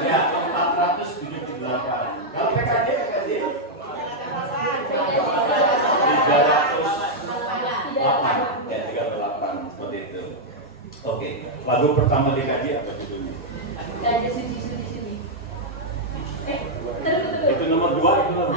Ya, 478. Kalau PKJ 308. Ya, 308 seperti itu. Oke, lagu pertama dikaji apa judulnya? Gajah suci sini. Itu nomor 2 itu lagu.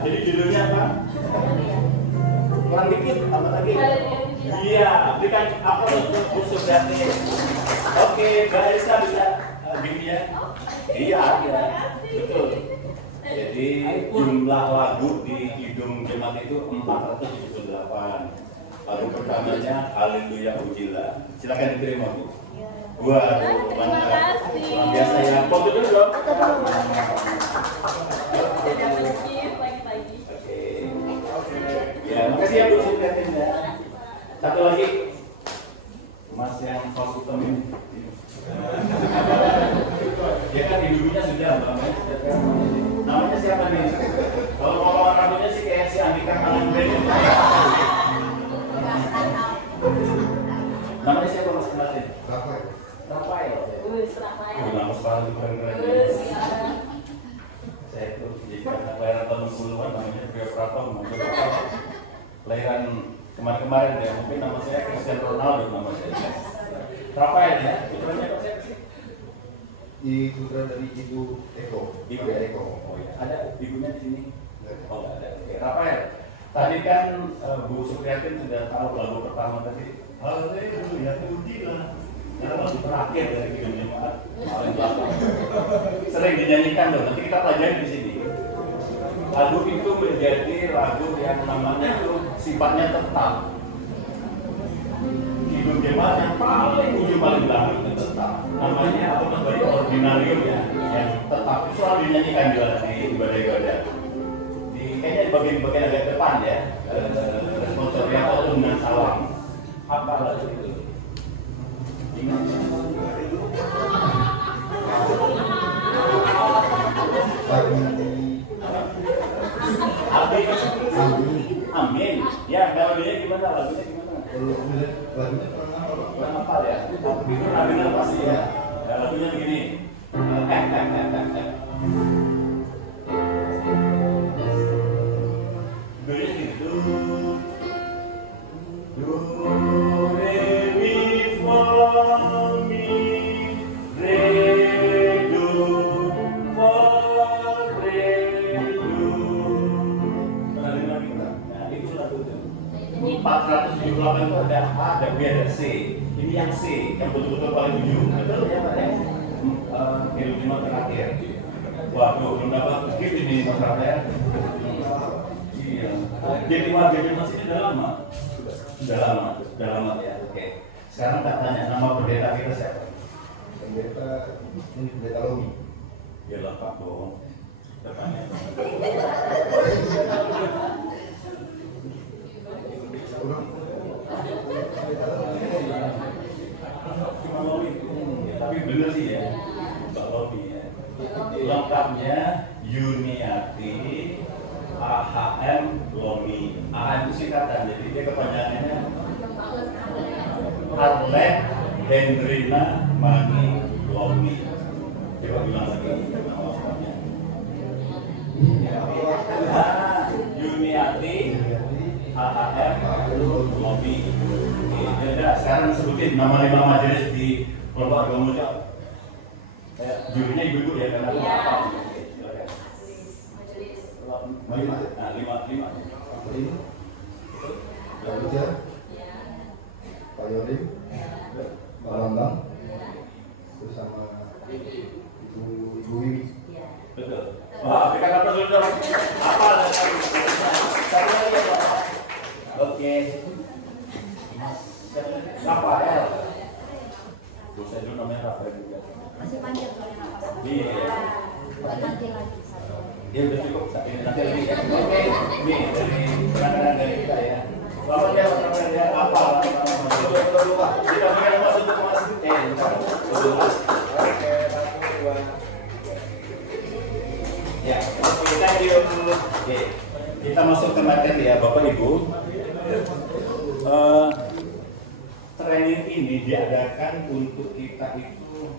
Jadi judulnya apa? Kurang dikit, apa lagi? Iya, berikan apa untuk Bu Subrati? Oke, Mbak Elsa bisa gini ya? Iya, ada. Betul. Jadi jumlah lagu di hidung jemaat itu 478. Lagu pertamanya Haleluya Pujilah. Silakan diterima Bu. Waduh, mantap. Luar biasa ya. Foto dulu dong. Ya, makasih ya Bu Subrati ya. Satu lagi, Mas yang kos hitam ini. Ya kan ibunya sudah, namanya siapa nih? Kalau ngomong rambutnya sih kayak si Andika Kalangbren. Namanya siapa Mas Kenalin? Rafael. Rafael. Nama sekarang itu keren-keren. Saya itu jadi kelahiran tahun 60-an namanya Rio Prato, kelahiran kemarin-kemarin ya, mungkin nama saya Cristiano Ronaldo nama saya. Rafael ya, putranya apa siapa sih? Putra dari Ibu Eko. Ibu Eko. Oh ya, ada ibunya di sini? Oh nggak ada. Oke, Rafael. Tadi kan Bu Supriyatin sudah tahu lagu pertama tadi. Haleluya Pujilah. Nah, lagu terakhir dari hidung jemaat paling belakang. Sering dinyanyikan loh. Nanti kita pelajari di sini. Lagu itu menjadi lagu yang namanya itu sifatnya tetap. Hidung jemaat yang paling ujung paling belakang itu tetap. Namanya apa namanya ordinarium ya, yang tetap selalu dinyanyikan di ibadah-ibadah. Kayaknya di bagian agak depan ya, responsorial atau dengan salam. Apa lagu itu? Ingat? Amin. Ya, melodinya gimana? Lagunya gimana? Lagunya kurang hafal ya? Amin pasti ya. Lagunya begini. Do re mi fa mi re do fa re do. Pernah dengar nggak? Nah itu lagu itu. 478 itu ada A, ada B, ada C. Ini yang C, yang betul-betul paling ujung. Betul ya Pak ya? Hidung terakhir. Waduh, belum dapat begitu nih Mas Rafael. Iya. Jadi masih sudah lama. Sudah lama ya. Oke. Sekarang tak tanya nama pendeta kita siapa? Pendeta Lomi. Ya lah Pak bohong. Depannya. Cuma Lomi. Tapi bener sih ya. Pak Lomi ya. Lengkapnya Yuniati AHM Lomi. AHM itu singkatan, jadi dia kepanjangannya Arlet Hendrina Mani Lomi. Coba bilang lagi namanya. Yuniati AHM Lomi. Oke, sekarang sebutin nama-nama majelis di kelompok agama muda. Jurinya ibu-ibu ya karena aku apa? Lima. Pak Yorim, Pak Bambang, bersama Ibu Wiwi. Betul. Wah, berikan apa dulu dong? Apa? Satu lagi ya Pak. Oke. Rafael. Saya dulu namanya Rafael juga. Masih panjang soalnya nafas. Iya. Nanti lagi satu. Dia udah cukup saat ini nanti lagi. Oke, ini dari penanganan dari kita ya. Selamat ya, selamat ya. Apa? Lupa. Kita berikan masuk untuk masuk. Oke, 1, 2. Ya, kita dulu. Oke, kita masuk ke materi ya, Bapak Ibu. Training ini diadakan untuk kita itu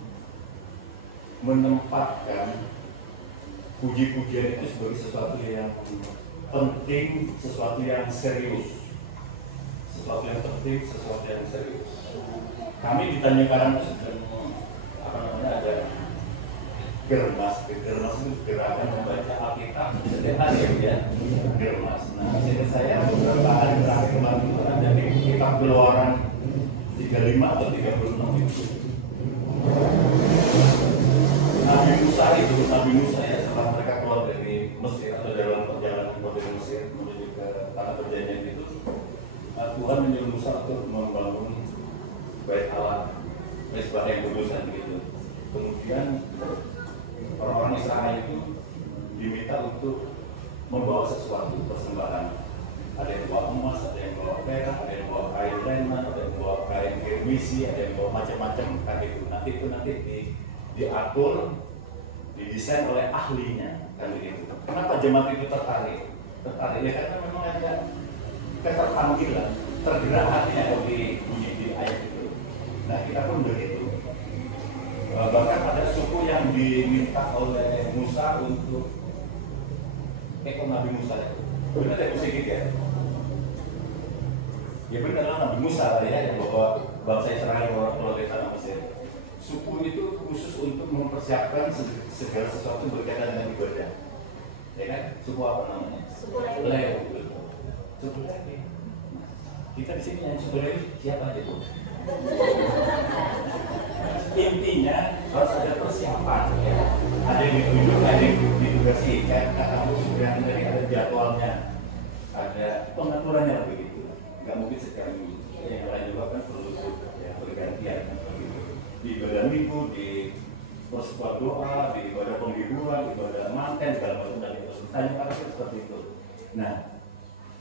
menempatkan puji-pujian itu sebagai sesuatu yang penting, sesuatu yang serius, sesuatu yang penting, sesuatu yang serius. Kami di Tanjung Karang itu sedang ada germas itu gerakan membaca Alkitab setiap hari ya, germas. Nah, sini saya beberapa hari terakhir kemarin itu ada di kitab Keluaran 35 atau 36 itu. Nabi Musa ya, setelah mereka keluar dari Mesir atau dalam perjalanan keluar dari Mesir menuju ke tanah perjanjian itu, Tuhan menyuruh Musa untuk membangun bait Allah, mezbah yang kudusan begitu. Kemudian orang-orang Israel itu diminta untuk membawa sesuatu persembahan. Ada yang bawa emas, ada yang bawa perak, ada yang bawa kain lenan, ada yang bawa kain kirmisi, ada yang bawa macam-macam kan itu. Nanti diatur, didesain oleh ahlinya kan begitu. Kenapa jemaat itu tertarik ya karena memang ada keterpanggilan, tergerak hatinya kalau bunyi di ayat itu. Nah kita pun begitu. Bahkan ada suku yang diminta oleh Musa untuk Nabi Musa itu. Benar ya sedikit ya? Ya benar lah Nabi Musa ya yang bawa bangsa Israel keluar dari tanah Mesir. Suku itu khusus untuk mempersiapkan segala sesuatu berkaitan dengan ibadah. Ya kan? Suku apa namanya? Suku Lewi. Lewi. Suku Lewi. Kita di sini yang suku Lewi siapa aja tuh? Intinya harus ada persiapan ya. Ada yang ditunjuk, ada yang ditugasi kayak kata Musuh dari ada jadwalnya, ada pengaturannya begitu. Nggak mungkin secara minggu. Yang lain juga kan perlu ya, bergantian kan begitu. Di ibadah minggu, di persekutuan doa, di ibadah penghiburan, ibadah manten segala macam dan itu. Tanya pada seperti itu. Nah,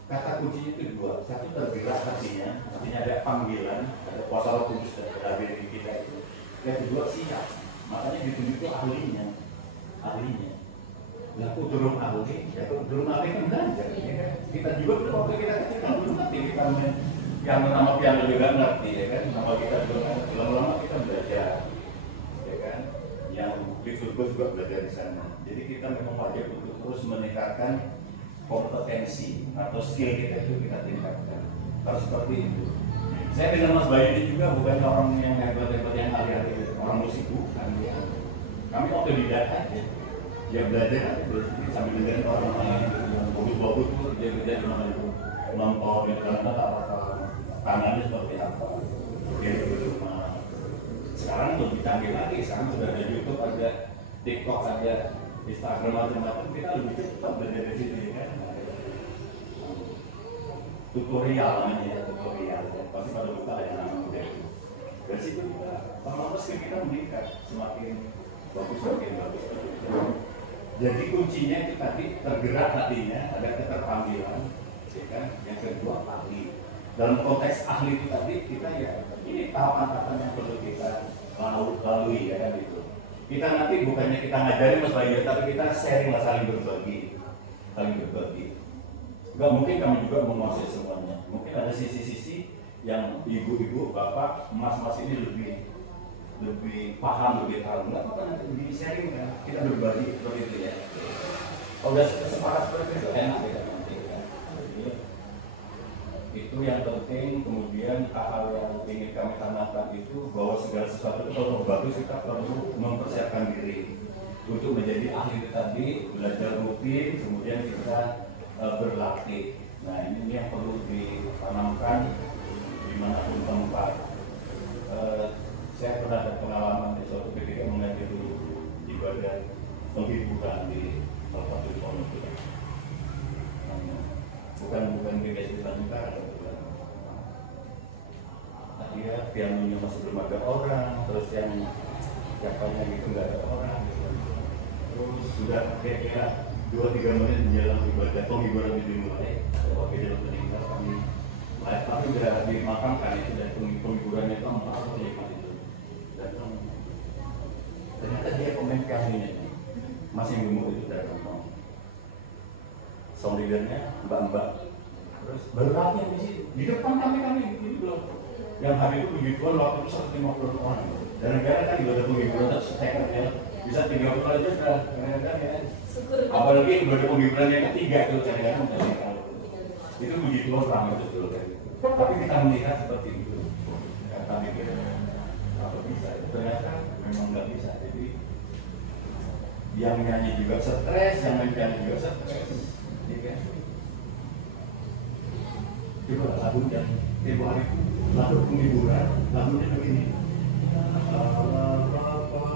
kata kuncinya itu dua. Satu tergerak hatinya, artinya ada panggilan, ada kuasa Roh Kudus dari diri kita itu. Yang kedua siap, makanya ditunjuk itu ahlinya. Nah, turun ahli, ya turun ahli kan belajar. Ya kan? Kita juga dulu waktu kita kecil kan belum ngerti kita yang nama piano juga ngerti, ya kan? Nama kita lama-lama kita belajar, ya kan? Yang di surga juga belajar di sana. Jadi kita memang wajib untuk terus meningkatkan kompetensi atau skill kita itu kita tingkatkan. Harus seperti itu. Saya dengan Mas Bayu ini juga bukan orang yang hebat-hebat yang ahli-ahli, orang musik bukan. Kami otodidak aja. Dia belajar sambil dengerin orang lain. Bagus-bagus itu dia kerja di mana itu nonton di dalam tangannya seperti apa. Dia di rumah. Sekarang lebih canggih lagi. Sekarang sudah ada YouTube, ada TikTok, ada Instagram macam-macam. Kita lebih cepat belajar di sini kan. Tutorial namanya, tutorial. Pasti pada buka yang namanya. Dari situ kita, lama-lama skill kita meningkat, semakin bagus. Jadi kuncinya itu tadi tergerak hatinya, ada keterpanggilan, ya kan? Yang kedua ahli. Dalam konteks ahli itu tadi kita ya ini tahapan-tahapan yang perlu kita lalui ya kan itu. Kita nanti bukannya kita ngajarin Mas Bayu, tapi kita sharing lah, saling berbagi. Gak mungkin kami juga menguasai semuanya. Mungkin ada sisi-sisi yang ibu-ibu, bapak, mas-mas ini lebih paham, lebih tahu. Enggak apa-apa, nanti di sharing kan, kita berbagi seperti itu ya. Kalau udah sepakat seperti itu enak kita nanti kan. Itu yang penting. Kemudian hal yang ingin kami tanamkan itu bahwa segala sesuatu itu kalau bagus kita perlu mempersiapkan diri untuk menjadi ahli tadi, belajar rutin, kemudian kita berlatih. Nah ini yang perlu ditanamkan dimanapun tempat. Saya pernah ada pengalaman di suatu ketika menghadiri ibadah penghiburan di salah satu pondok itu. Bukan GKS Tanjung. Nah, dia pianonya masih belum ada orang, terus yang siapanya gitu nggak ada orang. Gitu. terus sudah kira-kira 2-3 menit menjelang ibadah penghiburan itu dimulai. Oke, dalam meninggal kami live, tapi sudah dimakamkan itu dan penghiburannya itu 4 atau 5 itu. Dan ternyata dia komen kami ini masih gemuk itu dari ngomong. Sound leadernya mbak-mbak, terus baru latihan di sini di depan kami ini belum. Yang hari itu begituan waktu itu 150 orang. Dan negara kan juga ada penghiburan setekernya bisa 30 kali aja sudah kadang-kadang ya. Apalagi baru penghiburan yang ketiga itu kadang-kadang itu begitu orang itu dulu kan. Tapi kita melihat seperti itu. Kata mikir apa bisa? Ternyata memang nggak bisa. Jadi yang nyanyi juga stres, yang nyanyi juga stres. Ya kan? Coba lagu yang tempo hari itu lagu penghiburan, lagunya begini. Bapa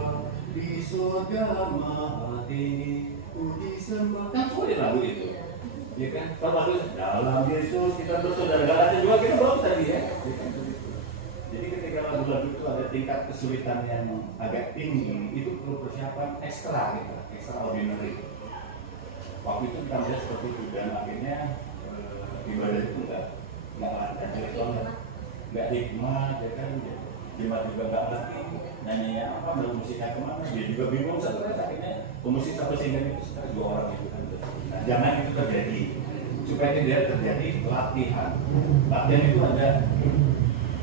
di surga maha tinggi, puji sembah. Kan sudah lagu itu, ya kan? Kalau lagu dalam Yesus kita bersaudara, juga kita belum tadi ya. Jadi ketika lagu-lagu itu ada tingkat kesulitan yang agak tinggi, itu perlu persiapan ekstra, gitu, extraordinary. Waktu itu kita melihat seperti itu dan akhirnya ibadah itu nggak ada, nggak hikmat, ya kan? Jemaat juga nggak ngerti nyanyinya apa, musiknya kemana, dia juga bingung. Akhirnya pemusik satu singkat itu sekitar 2 orang itu kan. Nah, jangan itu terjadi. Supaya tidak terjadi latihan. Latihan itu ada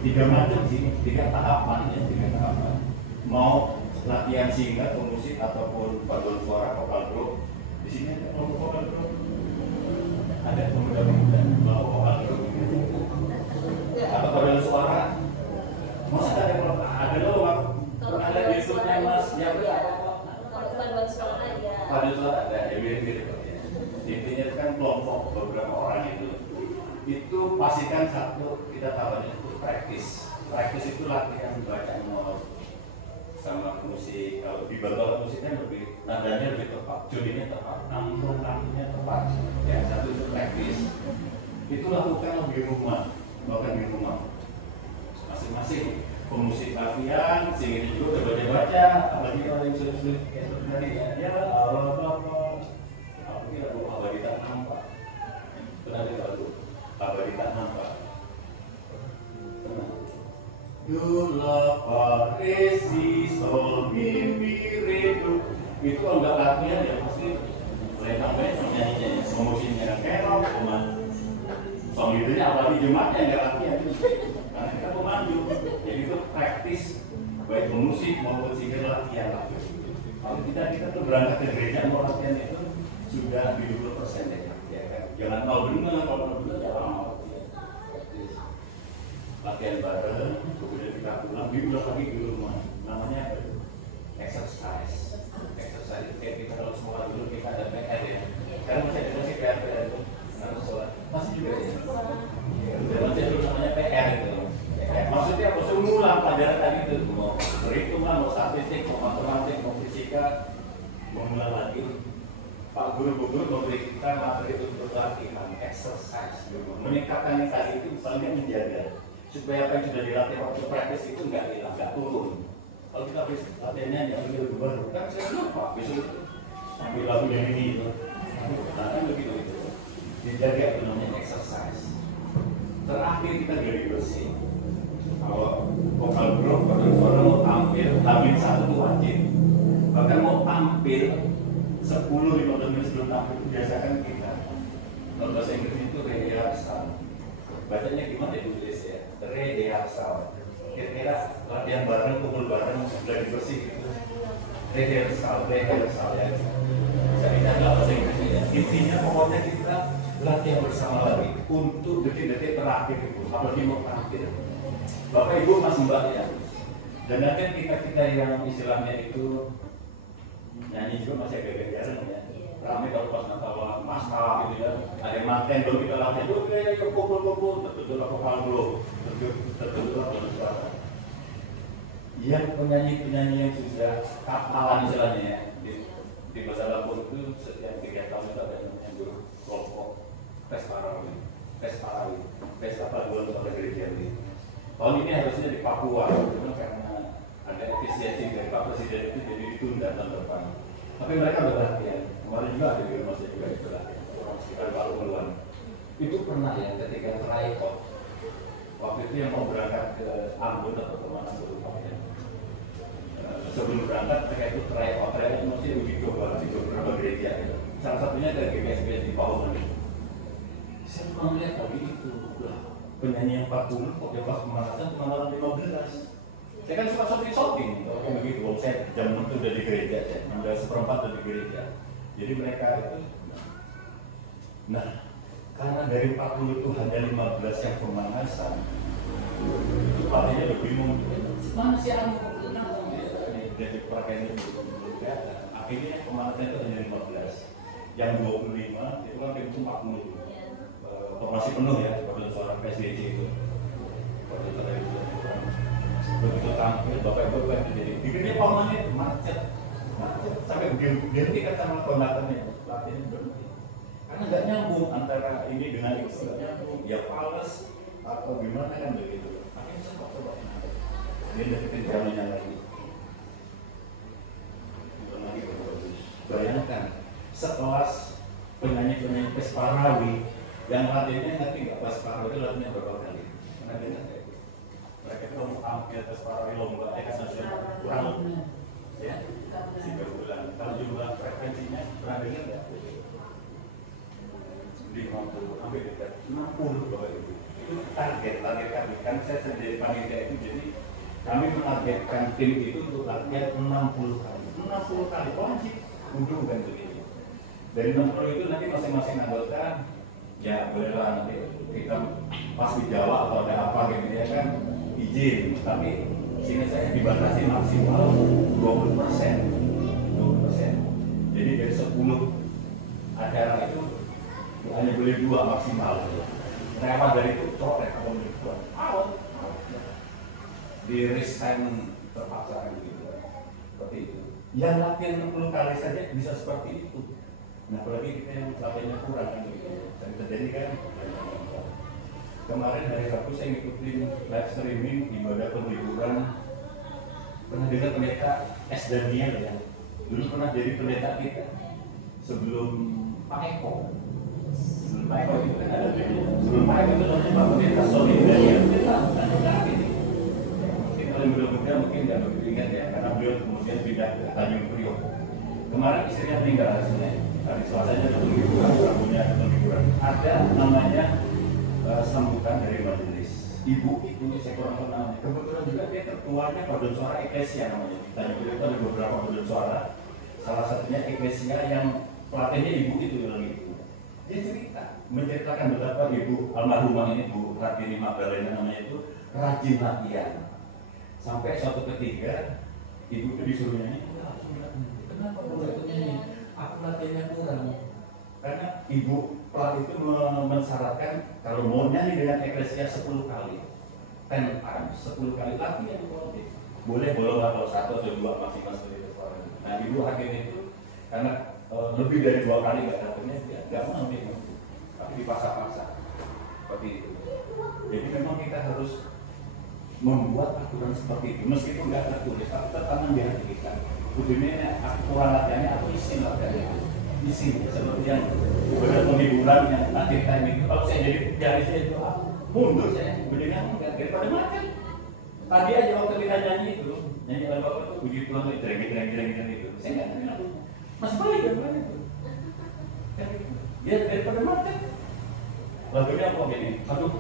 3 macam sih, 3 tahapan ya, 3 tahapan. Mau latihan singkat pemusik ataupun paduan suara vokal group. Di sini ada kelompok vokal group. Ada pemuda-pemuda kelompok vokal group. Atau paduan suara. Masa ada loh, ada di YouTube-nya Mas, ya Paduan suara aja. Paduan suara ada, ya mirip-mirip. Intinya kan kelompok beberapa orang itu pastikan satu kita tahunya itu praktis itu latihan baca not sama musik. Kalau di bagian musiknya lebih nadanya lebih tepat, jodinya tepat, nangkungnya tepat. Ya satu itu praktis. Itu lakukan di rumah, bahkan di rumah. Masing-masing pemusik latihan, singin juga baca-baca, apalagi kalau yang sulit-sulit kayak tadi ya Allah Bapa, apalagi lagu abadi tak nampak, pernah dengar lagu abadi tak nampak. Dula paresi sol mimpi redu, itu kalau nggak latihan ya pasti lentang-lentang nyanyi-nyanyi, promosinya kerok, song leadernya apalagi jemaatnya nggak latihan. Karena kita pemandu, jadi itu praktis baik musik maupun single latihan. Kalau kita tuh berangkat ke gereja mau latihan itu sudah di 20% ya kan. Jangan tahu benar, kalau benar jangan mau. Latihan bareng, kemudian kita pulang, diulang lagi di rumah. Namanya exercise. Exercise itu kayak kita kalau sekolah dulu kita ada PR ya. Sekarang masih ada PR itu harus sholat. Masih juga ya. Masih dulu namanya PR itu. Maksudnya apa? Semula pelajaran tadi itu mau perhitungan, mau statistik, mau matematik, mau fisika, mengulang lagi. Pak guru-guru memberi kita materi untuk latihan, exercise, meningkatkan yang tadi itu misalnya menjaga supaya apa yang sudah dilatih waktu praktis itu nggak hilang, nggak turun. Kalau kita latihannya yang lebih baru, kan saya lupa besok ambil lagu yang ini itu, nah kan begitu itu. Dijaga itu namanya exercise. Terakhir kita jadi bersih. Kalau vokal group, paduan suara mau tampil, tampil satu itu wajib. Bahkan mau tampil 10-15 menit sebelum tampil itu biasakan kita. Kalau bahasa Inggris itu rehearsal. Bacanya gimana ya tulis ya? Rehearsal. Kira-kira latihan bareng, kumpul bareng, sudah bersih gitu. Rehearsal ya. Saya tidak tahu bahasa Inggris ya. Intinya pokoknya kita latihan bersama lagi untuk detik-detik terakhir itu. Apalagi mau tampil. Bapak Ibu Mas Mbak ya, dan nanti kita yang istilahnya itu nyanyi juga masih agak jarang ya. Ramai kalau pas Natal masalah gitu ya, ada yang manten belum kita latih dulu, kayak kumpul-kumpul, tertutup vokal dulu, tertutup suara. Yang penyanyi yang sudah kapalan istilahnya ya, di bahasa Lampung itu setiap 3 tahun itu ada yang guru kelompok pesta paduan suara gereja ini. Tahun ini harusnya di Papua, karena ada efisiensi dari Pak Presiden itu jadi ditunda tahun depan. Tapi mereka berlatihan. Kemarin juga ada di rumah saya juga berlatihan. Orang sekitar Palu Meluan. Itu pernah ya ketika tryout. Waktu itu yang mau berangkat ke Ambon atau kemana berlupa ya. Sebelum berangkat mereka itu tryout masih uji coba di beberapa gereja. Gitu. Salah satunya dari GBS di Pauman. Saya cuma melihat tadi itu penyanyi yang 40 kok dia pas pemanasan cuma orang 15. Saya kan suka shopping, kalau begitu. Saya jam 6 itu udah di gereja, saya udah seperempat udah di gereja. Jadi mereka itu, nah karena dari 40 itu hanya 15 yang pemanasan, itu artinya udah bingung. Mana sih anu? Jadi pakaiannya belum kelihatan. Akhirnya pemanasan itu hanya 15. Yang 25 itu kan itu 40. Masih penuh ya, pada seorang PSBC itu. Pada seorang itu. Begitu tampil, bapak-ibu kan jadi pikirnya pamannya itu macet sampai berhenti kan sama kondatornya, pelatihnya berhenti karena nggak nyambung antara ini dengan itu, nggak nyambung, ya fals atau gimana kan begitu. Akhirnya saya coba dia deketin jalannya lagi bayangkan sekelas penyanyi Pesparawi yang latihannya ngerti nggak Pesparawi itu latihannya berapa kali karena dia ngerti mereka itu mau tampil Pesparawi lomba nasional kurang ya 3 bulan. Kalau jumlah frekuensinya pernah dengar nggak? 50 sampai dekat 60 Bapak Ibu. Itu target kami kan saya sendiri panitia itu, jadi kami menargetkan tim itu untuk latihan 60 kali. 60 kali wajib ujung kan begini. Dari 60 itu nanti masing-masing anggota ya bolehlah nanti kita pas di Jawa atau ada apa gitu ya kan izin, tapi sini saya dibatasi maksimal 20%. Jadi dari 10 acara itu hanya boleh 2 maksimal. Lewat dari itu coret kalau boleh 2 out. Di resign terpaksa gitu. Seperti itu. Yang latihan 60 kali saja bisa seperti itu. Nah, apalagi kita yang latihannya kurang kan gitu. Dan terjadi kan kemarin hari Sabtu saya ngikutin live streaming ibadah pengliburan. Pernah dengar pendeta S. Daniel ya? Dulu pernah jadi pendeta kita sebelum Pak Eko. Sebelum Pak Eko itu kan ada sebelum Pak Eko itu namanya Pak Pendeta Solid Daniel. Mungkin kalau muda-muda mungkin nggak begitu ingat ya, karena beliau kemudian pindah ke Tanjung Priok. Kemarin istrinya meninggal hasilnya. Hari Selasanya ada pengliburan, Rabunya ada pengliburan. Ada namanya sambutan dari majelis. Ibu itu saya kurang tahu namanya. Kebetulan juga dia ketuanya Paduan Suara Eklesia namanya. Tanya beliau itu ada beberapa paduan suara. Salah satunya Eklesia yang pelatihnya ibu itu bilang itu. Dia menceritakan betapa ibu almarhumah ini Bu Ratini Magdalena namanya itu rajin latihan. Sampai suatu ketika ibu itu disuruh nyanyi. Kenapa kalau itu nyanyi? Aku latihannya kurang. Karena ibu pelatih itu mensyaratkan kalau mau nyanyi dengan Eklesia 10 kali 10 times, 10 kali latihan boleh bolong kalau 1 atau 2 maksimal seperti itu. Nah ibu akhirnya itu karena lebih dari 2 kali nggak dapetnya dia nggak mau dia, tapi dipaksa-paksa seperti itu. Jadi memang kita harus membuat aturan seperti itu meskipun nggak tertulis, tapi tertanam di hati kita. Ujungnya aturan latihannya atau isi latihannya. Isi seperti yang ibadah penghiburan yang akhir time itu kalau saya jadi jari saya itu mundur saya bedengan enggak daripada macet. Tadi aja waktu kita nyanyi itu nyanyi lagu apa tuh puji Tuhan itu jreng itu saya nggak nyanyi lagu mas baik kan itu ya daripada macet lagunya apa ini aduh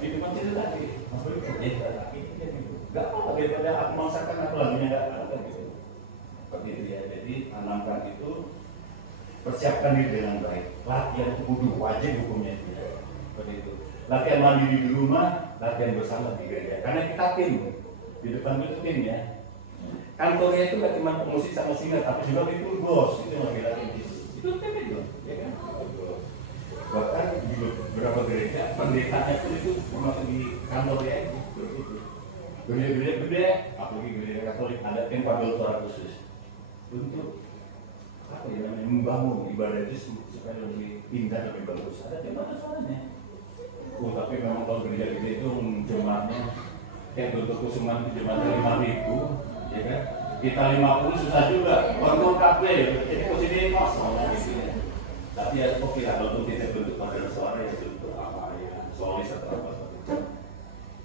itu macet lagi mas baik ya lagi nggak apa daripada aku memaksakan aku lagunya nggak ada gitu seperti itu ya. Jadi tanamkan itu, persiapkan diri dengan baik. Latihan itu kudu wajib hukumnya itu. Seperti itu. Latihan mandiri di rumah, latihan bersama di gereja. Karena kita tim, di depan itu tim ya. Kantornya itu nggak cuma musik sama singer, tapi juga itu bos, itu lagi latihan itu. Itu tim itu, ya kan? Bahkan di beberapa gereja, pendetanya itu termasuk di kantornya itu. Gereja-gereja gede, apalagi gereja Katolik ada tim paduan suara khusus. Untuk apa ya namanya membangun ibadah itu supaya lebih indah, lebih bagus. Ada jemaat suaranya. Tapi memang kalau gereja-gereja itu jemaatnya kayak bentuk kusuman jemaatnya 5.000, ya kan? kita 50 susah juga, kontrol KB, jadi posisi kosong gitu ya. Tapi ya oke lah, kalau kita bentuk paduan suara ya bentuk apa ya, solis atau apa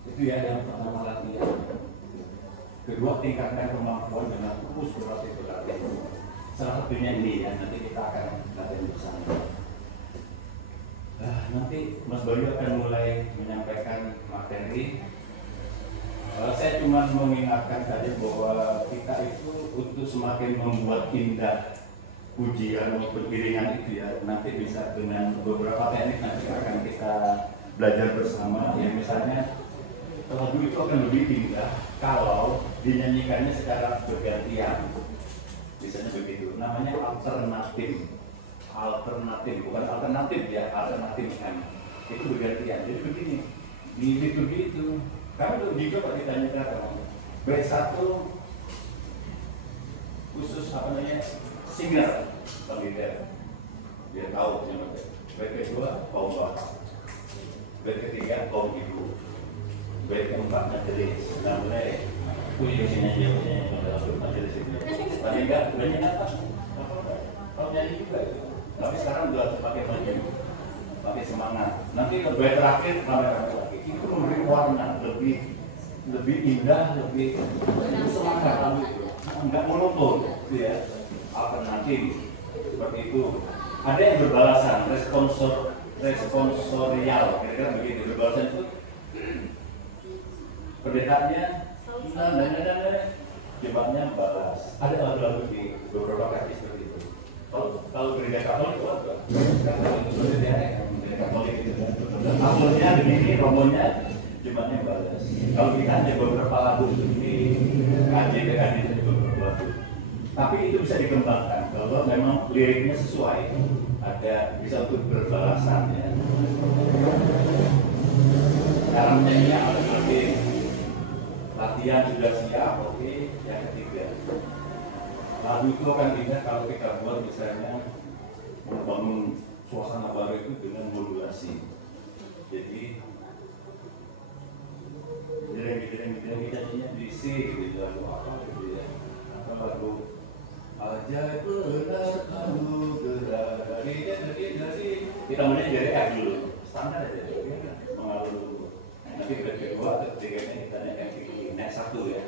itu ya yang pertama latihan. Kedua, tingkatkan kemampuan dengan fokus berlatih. Salah satunya ini ya, nanti kita akan latihan bersama. Nanti Mas Bayu akan mulai menyampaikan materi. Saya cuma mengingatkan saja bahwa kita itu untuk semakin membuat indah ujian maupun iringan itu ya, nanti bisa dengan beberapa teknik nanti akan kita belajar bersama. Ya misalnya lagu itu akan lebih indah kalau dinyanyikannya secara bergantian. Misalnya begitu, namanya alternatif, bukan alternatif ya, alternatif kan. Itu bergantian. Jadi begini, di liturgi itu, kamu juga Pak ditanyakan, bait 1 khusus apa namanya, singer, penggitar, dia tahu yang bait kedua kaum bapak, bait ketiga kaum ibu. Baik keempat majelis, namanya puisinya dia punya majelis itu. Tadi enggak banyak apa? Kalau nyanyi juga itu. Tapi sekarang udah pakai maju, pakai semangat. Nanti baik terakhir kamera lagi. Itu memberi warna lebih indah, lebih semangat lalu itu. Enggak monoton, ya. Alternatif seperti itu. Ada yang berbalasan, responsorial, kira-kira begitu. Berbalasan itu pendekatnya, jebaknya balas. Ada lagu-lagu di beberapa kaki seperti itu. Kalau gereja Katolik itu apa? Katolik itu. Awalnya begini, romonya jebaknya balas. Kalau kita ada beberapa lagu di KJP itu beberapa lagu. Tapi itu bisa dikembangkan kalau memang liriknya sesuai. Ada bisa untuk berbalasan ya. Cara menyanyinya alternatif. Latihan sudah siap, oke. Yang ketiga, lagu itu akan indah kalau kita buat misalnya membangun suasana baru itu dengan modulasi. Jadi kita nyanyinya di C gitu, lagu apa gitu ya, atau lagu aja benar kamu dari kita mulai dari F dulu, standar aja, mengalur dulu. Nanti kedua, ketiganya kita nyanyi next 1 ya,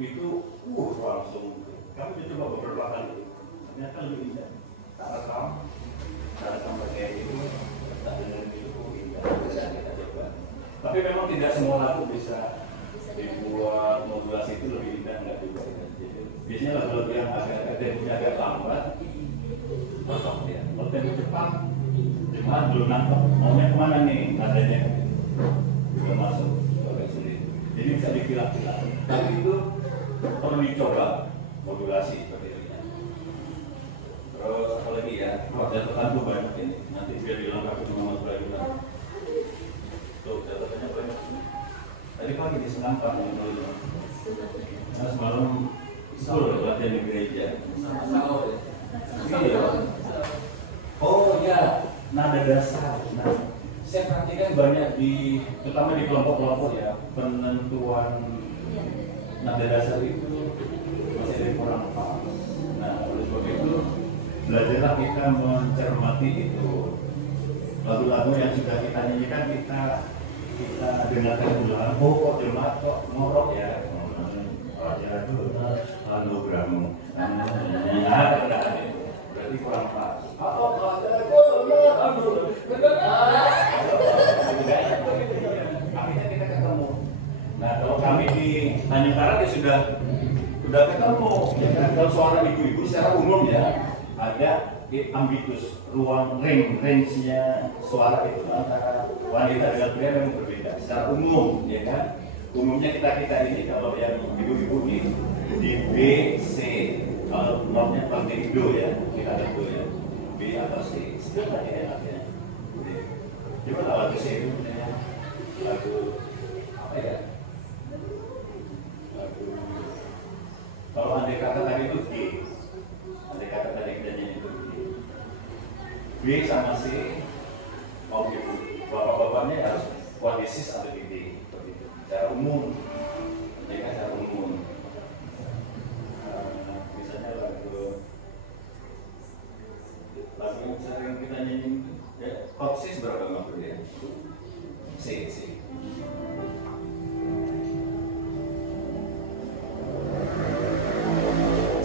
itu langsung kami coba beberapa kali, ternyata lebih indah. Cara pakai itu, tak dengar itu indah, kita coba. Tapi memang tidak semua lagu bisa dibuat modulasi itu lebih indah, enggak juga. Biasanya lagu-lagu yang agak lambat, cocok ya. Kalau tempo cepat, belum nangkep, maunya kemana nih nadanya? Belum masuk. Jadi bisa dipilah-pilah. Tapi itu perlu dicoba modulasi seperti ini. Terus apa lagi ya? Catatan tuh banyak ini. Nanti biar dilengkapi dengan pelajaran. Tuh catatannya banyak. Tadi pagi di Senampak yang dulu. Nah semalam full latihan di gereja. Iya. Oh ya, nada dasar. Nah, saya perhatikan banyak terutama di kelompok-kelompok ya, penentuan nada dasar itu masih ada kurang pas. Nah, oleh sebab itu belajarlah kita mencermati itu. Lagu-lagu yang sudah kita nyanyikan kita dengarkan ulang. Oh, kok jemaat kok ngorok ya? Pelajaran itu anugerahmu. Berarti kurang pas. Akhirnya kita ketemu. Nah kalau kami di Tanjung Karang ya sudah ketemu. Ya kan kalau suara ibu-ibu secara umum ya ada ambitus, ruang range-nya suara itu antara wanita dengan pria memang berbeda. Secara umum ya kan. Umumnya kita ini kalau yang ibu-ibu ini di B, C. Kalau normnya pakai do ya, kita ada do ya. B atau C, sudah enaknya. Coba lagu C itu lagu apa ya? Lagu kalau andai kata tadi itu G, andai kata tadi kita nyanyi itu G. B sama C, mau ibu, bapak-bapaknya harus kualisis atau D, seperti itu. Secara umum, mereka secara umum. yang sering kita nyanyi ya, chord C seberapa nggak ya? C.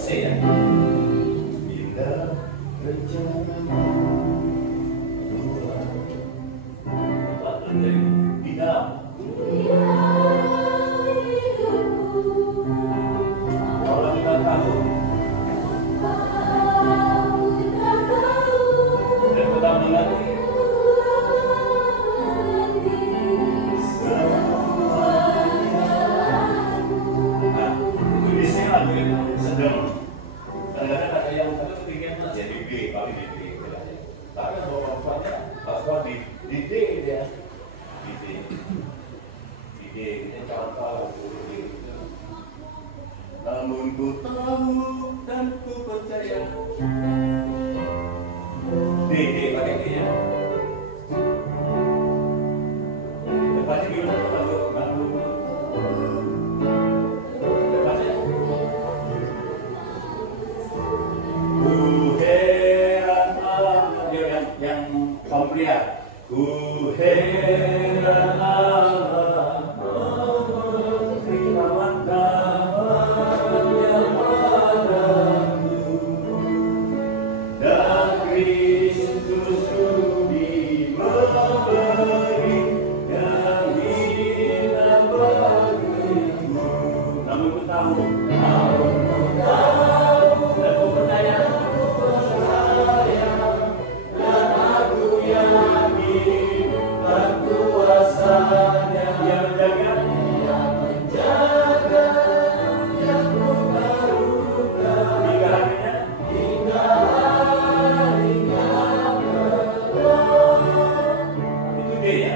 C ya. Indah rencana Tuhan. Lalu dari di dalam. Kalau kita tahu dan kita mengerti sedang kadang-kadang ada yang satu ketinggian jadi B paling di B tapi bapaknya pas di D dia di D ini contoh namun ku tahu dan ku percaya D pakai D ya depannya gimana tuh kalau yang kompliat ku heran Allah terima damai padamu dan Kristus sudi memberi yang hilang bagimu namun ku tahu dan ku percaya yang menjaga, yang membarukan hingga harinya itu dia ya,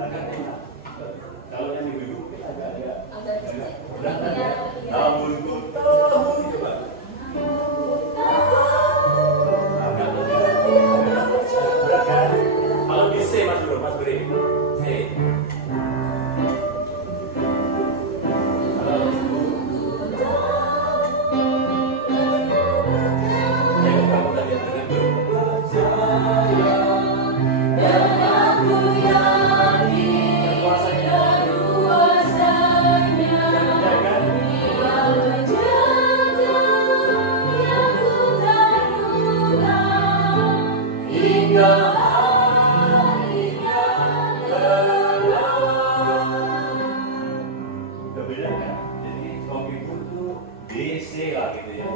agak enak. Kalau yang ibu kita agak namun ku tahu coba. Kalau di C mas bro, mas beri C. DC lah gitu ya,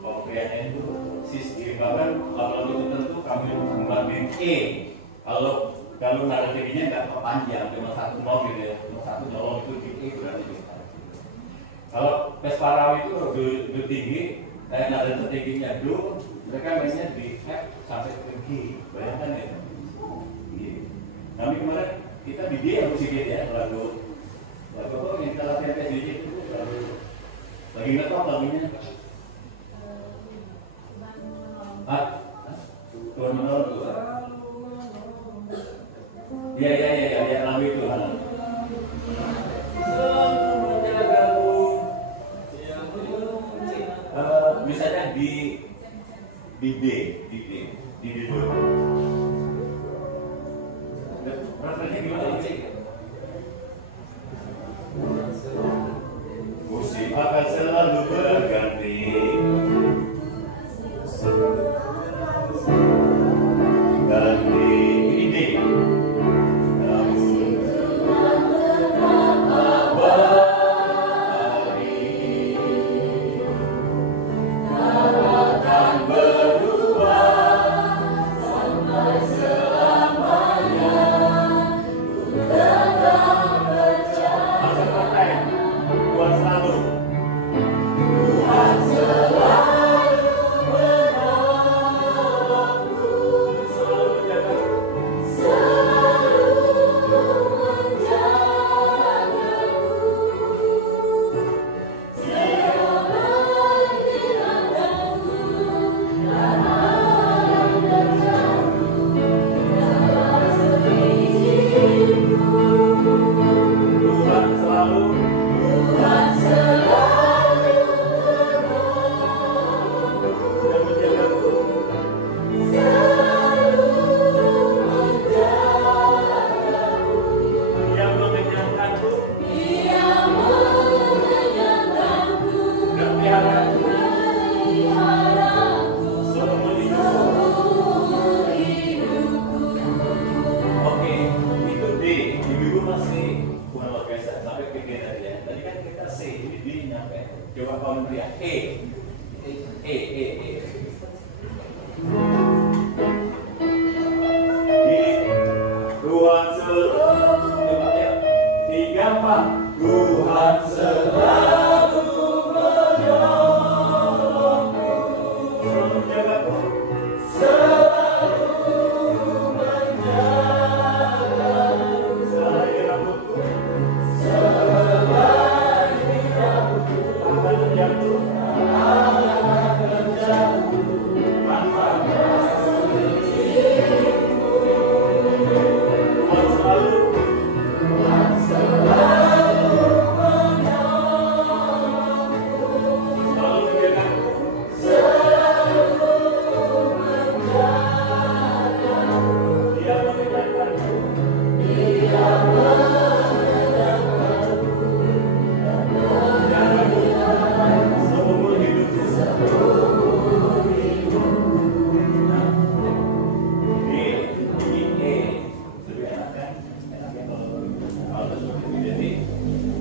kalau PNN itu sistem bahkan kalau itu tentu kami membanding E kalau nada tingginya nggak kepanjang cuma satu not gitu ya, cuma satu nyolong itu di E berarti kalau Vesparau itu do tinggi nada tertingginya do mereka mainnya di F sampai ke G bayangkan ya kami kemarin kita di D harus sedikit ya lagu yang kita latihan sedikit itu lagi ngetop lagunya Tuhan menolong Tuhan ya lagu itu misalnya di D dulu rasanya gimana sih musik akan selalu berganti ganti ini namun beberapa hari akan berubah sampai selamanya. Oke, itu D. Ibu masih luar biasa sampai ke D tadi ya. Tadi kan kita C, jadi D nyampe. Coba kamu lihat E. Tuhan selalu, coba ya. 3, 4. Tuhan selalu menolongku, selalu menjagaku, selalu menjagaku. Selai rambutku, selai rambutku, akan terjatuh, tanpa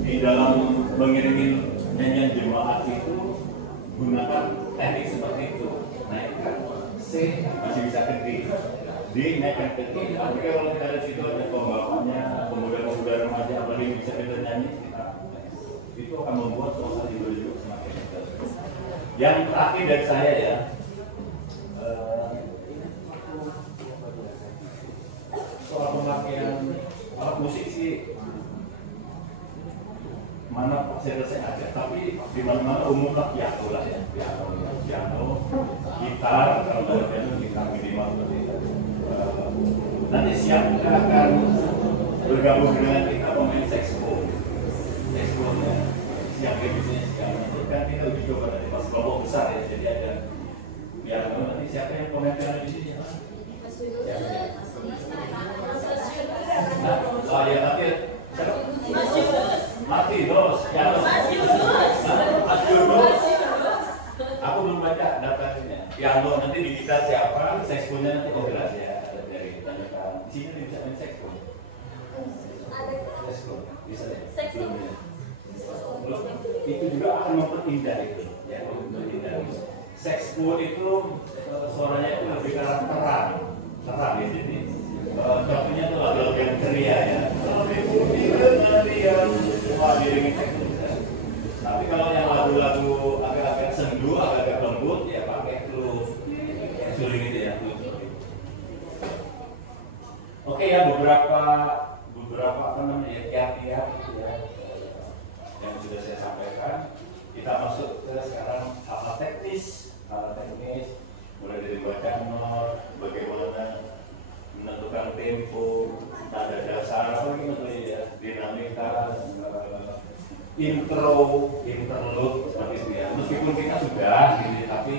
di dalam mengiringi nyanyian jemaat itu gunakan teknik seperti itu. Naikkan C masih bisa ke D, naikkan ke D. Tapi kalau kita ada situ ada pembawanya, pemuda-pemuda remaja apalagi yang bisa kita nyanyi, itu akan membuat suasana juga semakin dekat. Yang terakhir dari saya ya, soal pemakaian alat musik sih mana saya ada, tapi di mana-mana umum lah piano lah ya, piano, gitar, kalau ada piano gitar minimal seperti itu. Nanti siap kita akan bergabung dengan kita pemain saxophone ya, siap bisnisnya sekarang. Nanti kan kita uji coba nanti pas kelompok besar ya, jadi ada piano. Nanti siapa yang pemain piano di sini? Oh ya, tapi Mati terus, aku belum baca daftarnya. Piano nanti di kita siapa, saxophone nanti jelas ya. Ada dari tanyakan. Di sini bisa main saxophone. Bisa ya. Itu juga akan memperindah itu, ya, memperindah. Saxophone itu suaranya itu lebih terang ya, jadi contohnya itu lagu yang ceria ya. Tapi kalau yang lagu-lagu agak-agak sendu, agak-agak lembut, ya pakai flute, suling itu ya. Oke ya, beberapa apa namanya kiat-kiat ya yang sudah saya sampaikan. Kita masuk ke sekarang hal teknis, mulai dari baca not, bagaimana menentukan tempo, nada dasar, apa gitu ya, dinamika, interlude seperti itu ya. Meskipun kita sudah, gitu, tapi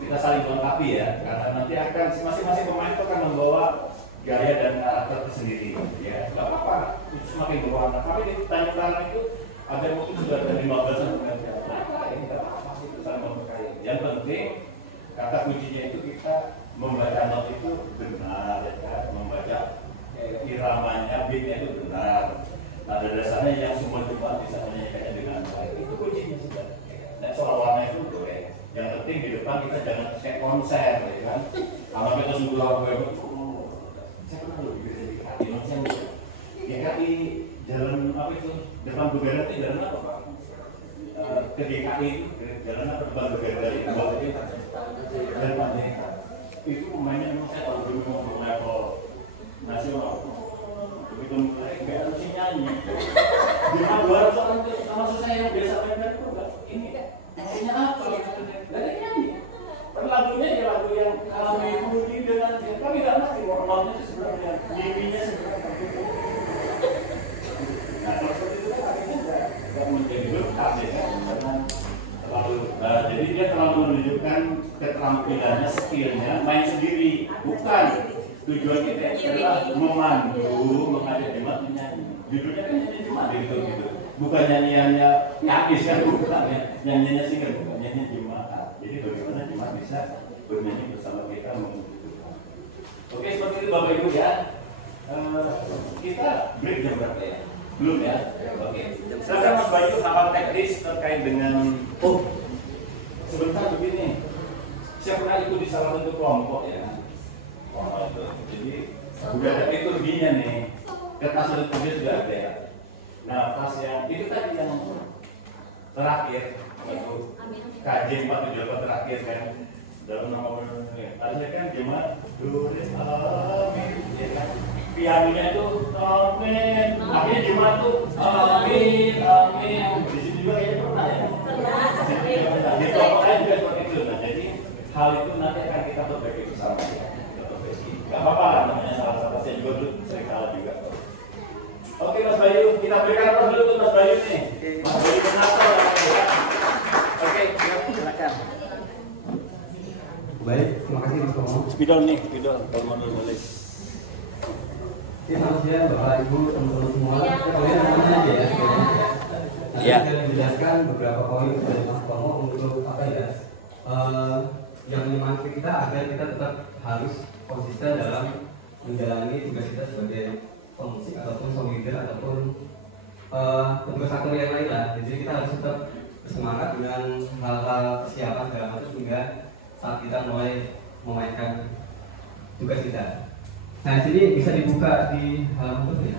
kita saling melengkapi ya, karena nanti akan masing-masing pemain itu akan membawa gaya dan karakter tersendiri, ya. Gak apa-apa, itu semakin berwarna. Tapi di tanya-tanya itu ada mungkin sudah ada 15 pemain ya. Nah, ini gak apa-apa sih, itu saling memperkaya. Yang penting kata kuncinya itu kita membaca not itu benar, ya kan? Membaca iramanya, beatnya itu benar. Ada dasarnya yang semua coba bisa menyanyikannya dengan baik. Itu kuncinya sudah. Dan soal warna itu boleh. Yang penting di depan kita jangan kayak konser, ya kan? Kalau kita sungguh lagu yang saya pernah loh di Indonesia. Ya di jalan apa itu? Depan Buganda itu jalan apa Pak? Ke DKI itu jalan apa depan Buganda itu? Jalan Merdeka. Itu pemainnya memang saya tahu dulu untuk level nasional. Begitu mulai nggak harus nyanyi. Cuma 200 orang itu maksud saya yang biasa main itu ini maksudnya apa? Dari nyanyi. Lagunya ya lagu yang kami puji dengan kami nggak ngerti warnanya itu sebenarnya nyanyinya sebenarnya. Nah kalau seperti itu kan akhirnya nggak menjadi lengkap ya karena terlalu. Jadi dia terlalu menunjukkan keterampilannya, skillnya main sendiri, bukan. Tujuan kita adalah memandu, mengajak jemaat menyanyi. Judulnya kan nyanyi jemaat gitu. bukan nyanyiannya nyapis kan, bukan ya. Nyanyiannya singer, bukan nyanyian jemaat. Jadi bagaimana jemaat bisa bernyanyi bersama kita memuji Tuhan. Oke, seperti itu Bapak Ibu ya. Kita break jam berapa ya? Belum ya? Oke. Sekarang Mas Bayu hal teknis terkait dengan sebentar begini. Saya pernah ikut di salah satu kelompok ya. Jadi sudah ada liturginya nih. Kertas liturgi sudah ada ya. Nah, pas yang itu tadi yang terakhir itu KJ 478 terakhir kan dalam nama ada kan jemaat Dore amin ya kan. Pianonya itu amin. Akhirnya jemaat tuh amin amin. Di sini juga ya pernah ya. Di kelompok lain juga seperti itu. Nah, jadi hal itu nanti akan kita perbaiki bersama ya. Gak apa-apa lah namanya salah-salah, saya juga dulu sering salah juga. Oke Mas Bayu, kita berikan terus dulu Mas Bayu nih. Mas Bayu Penato ya. Oke, silakan. Baik, terima kasih Mas Tomo. Spidol nih, spidol model nulis. Selamat siang Bapak Ibu teman-teman semua. Kalian namanya aja ya. Iya. Saya menjelaskan beberapa poin dari Mas Tomo untuk apa ya? Yang memantik kita agar kita tetap harus konsisten dalam menjalani tugas kita sebagai pemusik ataupun song leader ataupun tugas aktor yang lain lah. Jadi kita harus tetap bersemangat dengan hal-hal persiapan segala macam hingga saat kita mulai memainkan tugas kita. Nah, di sini bisa dibuka di halaman berikutnya.